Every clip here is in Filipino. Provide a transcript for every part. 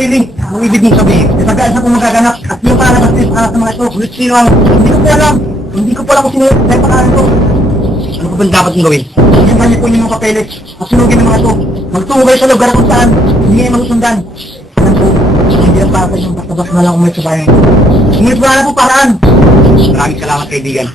sarili. Ang ibig mong sabihin, isagaan sa kung magaganap at yung palabas din sa mga ito. Kung sino ang, hindi ko po alam. Hindi ko po alam kung sino yung pangalan ko. Ano ko ba dapat mong gawin? Yung kanya po yung mga papeles at sunugin ng mga ito. Magtungo kayo sa lugar kung saan hindi kayo magsusundan. Alam po, hindi na para sa inyong basta-basta na lang umay sa bayan. Ngunit wala na po paraan. Maraming salamat kaibigan.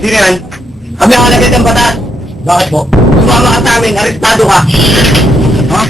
Sino yan? Kami ang alagad ng batas. Bakit po? Sumama ka sa amin, arestado ka. Ha?